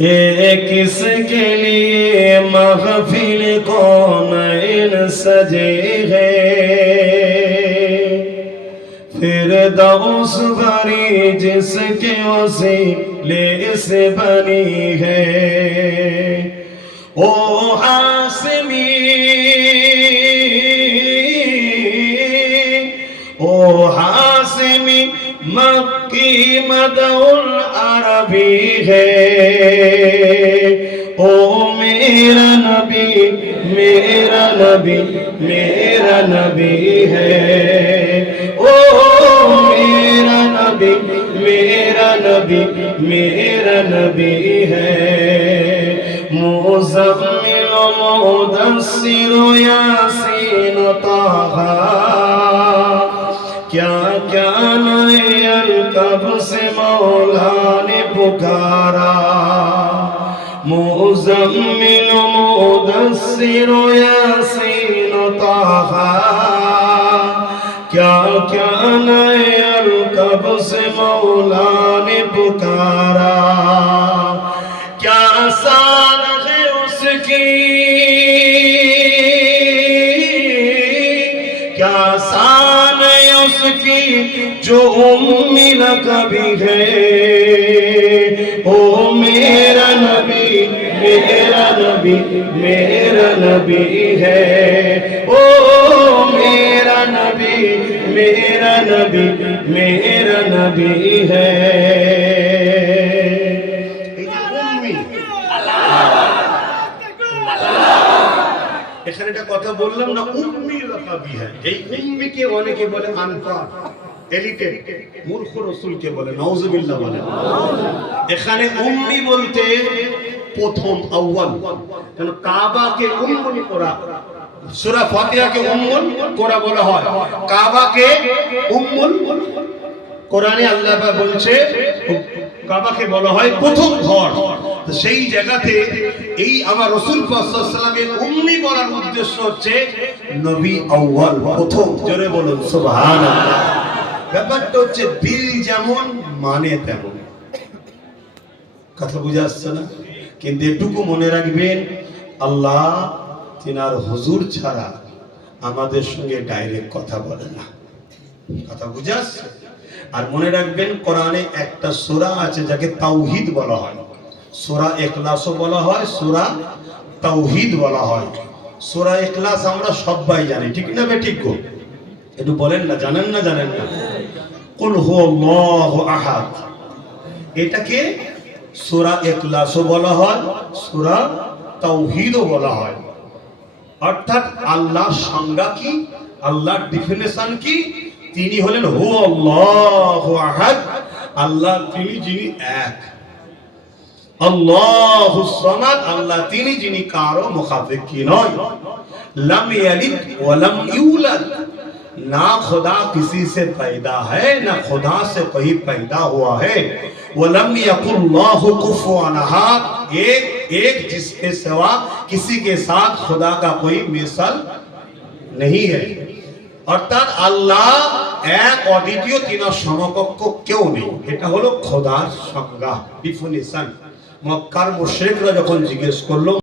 ये किसके लिए महफिल कौन सजे हैं फिर दौस भरी जिसके वसीले से बनी है ओ हासमी ओ हासमी मक्की मदउल अरबी है نبی، میرا نبی ہے۔ او میرا نبی میرا نبی میرا نبی ہے۔ مزمل و مدثر و یاسین و طاہا۔ کیا کیا نئے القب سے مولا نے پکارا۔ মুজাম্মিল মুদাসসির ইয়াসিন তাহা کیا کیا نیر کب سے مولا نے پکارا کیا سال ہے اس کی کیا سال ہے اس کی جو امی نہ کبھی ہے नबी मेरा नबी है ओ मेरा नबी मेरा नबी मेरा नबी है এই যে উম্মি, এখানে একটা কথা বললাম না উম্মি লাকাবি হ্যাঁ এই উম্মিকে অনেকে বলে আনপাড় এলিটেড মূর্খ রসুলকে বলে নওজুবিল্লাহ বলে এখানে উম্মি বলতে প্রথম আউয়াল। কেন কাবাকে উম্মুল করা, সূরা ফাতিহাকে উম্মুল করা বলা হয়। কাবাকে উম্মুল কোরআনে আল্লাহ বলছে, কাবাকে বলা হয় প্রথম ঘর। সেই জায়গাতে এই আমার রসুল সাল্লামের উম্মি বলার উদ্দেশ্য হচ্ছে নবী আউয়াল, প্রথম। জোরে বলুন, সুবহানাল্লাহ। ব্যাপারটা হচ্ছে দিল যেমন মানে তেমন। কথা বুঝে আসছে না? কিন্তু এটুকু মনে রাখবেন, আল্লাহ তিনার হুজুর ছাড়া আমাদের সঙ্গে ডাইরেক্ট কথা বলে না। কথা বুঝাস আর মনে রাখবেন, কোরআনে একটা সোরা আছে যাকে তাওহিদ বলা হয়। সোরা ইখলাসও বলা হয়, সোরা তাওহিদ বলা হয়। সোরা ইখলাস আমরা সবাই জানি, ঠিক না বে ঠিক গো? একটু বলেন না, জানেন না জানেন না? কুল হুয়াল্লাহু আহাদ। এটাকে সুরা একলাসও বলা হয়, সুরা তাওহিদও বলা হয়। অর্থাৎ আল্লাহ সংজ্ঞা কি? আল্লাহর ডিফিনেশন কি? তিনি হলেন হু আল্লাহ আহাদ। আল্লাহ তিনি যিনি এক। আল্লাহ সামাদ। আল্লাহ তিনি যিনি কারও মুখাপেক্ষী নয়। লাম ইয়ালিদ ওয়া লাম ইউলাদ। ना खुदा किसी से पैदा है ना खुदा से कहीं पैदा हुआ है वलम यकुल्लाहु कुफुवन अहद एक एक जिसके सिवा किसी के साथ खुदा का कोई मिसाल नहीं है অর্থাৎ আল্লাহ এক অদ্বিতীয় তিনার সমকক্ষ কেউ নেই এটা হলো খোদার সংজ্ঞা ডিফিনিশন মক্কার মুশরিকরা যখন জিজ্ঞেস করলো